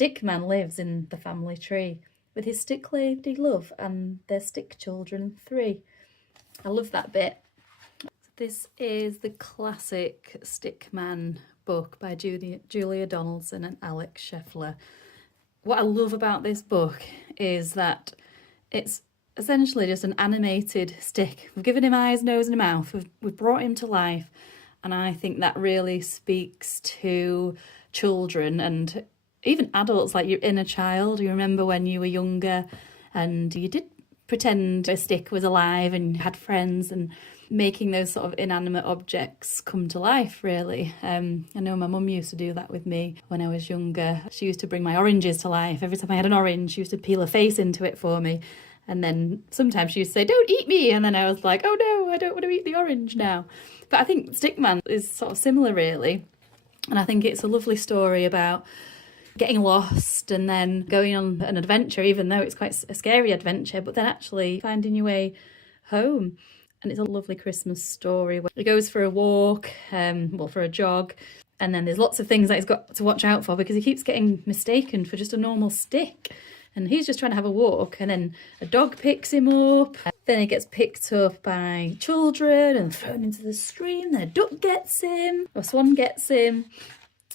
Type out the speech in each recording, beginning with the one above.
stick man lives in the family tree with his stick lady love and their stick children 3. I love that bit. This is the classic Stickman book by Julia Donaldson and Alex Scheffler. What I love about this book is that it's essentially just an animated stick. We've given him eyes, nose and a mouth. We've brought him to life. And I think that really speaks to children and even adults, like your inner child. You remember when you were younger and you did pretend a stick was alive and had friends, and making those sort of inanimate objects come to life, really. I know my mum used to do that with me when I was younger. She used to bring my oranges to life. Every time I had an orange, she used to peel a face into it for me. And then sometimes she used to say, "Don't eat me." And then I was like, "Oh no, I don't want to eat the orange now." But I think Stickman is sort of similar, really. And I think it's a lovely story about getting lost and then going on an adventure, even though it's quite a scary adventure, but then actually finding your way home. And it's a lovely Christmas story where he goes for a walk, for a jog, and then there's lots of things that he's got to watch out for because he keeps getting mistaken for just a normal stick. And he's just trying to have a walk, and then a dog picks him up. Then he gets picked up by children and thrown into the stream. Then a duck gets him, or a swan gets him.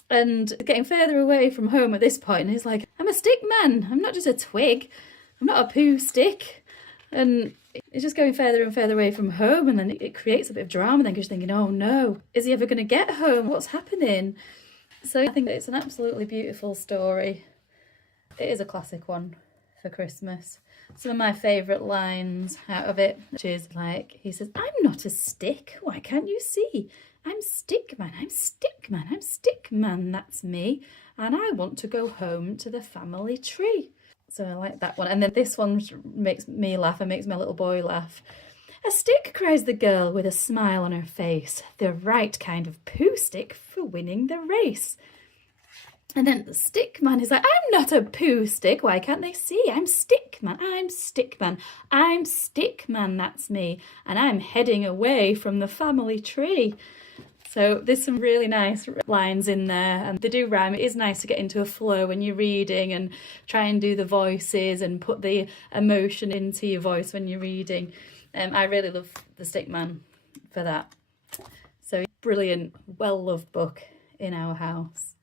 And getting further away from home at this point, and he's like, "I'm a stick man. I'm not just a twig. I'm not a poo stick." And it's just going further and further away from home, and then it creates a bit of drama then, because you're thinking, oh no, is he ever going to get home? What's happening? So I think it's an absolutely beautiful story. It is a classic one for Christmas. Some of my favourite lines out of it, which is like, he says, "I'm not a stick, why can't you see? I'm Stickman, I'm Stickman, I'm Stickman, that's me, and I want to go home to the family tree." So I like that one. And then this one makes me laugh and makes my little boy laugh. "A stick," cries the girl with a smile on her face, "the right kind of poo stick for winning the race." And then the Stickman is like, "I'm not a poo stick, why can't they see? I'm Stickman, I'm Stickman, I'm Stickman, that's me, and I'm heading away from the family tree." So there's some really nice lines in there, and they do rhyme. It is nice to get into a flow when you're reading and try and do the voices and put the emotion into your voice when you're reading. I really love the Stickman for that. So brilliant, well-loved book in our house.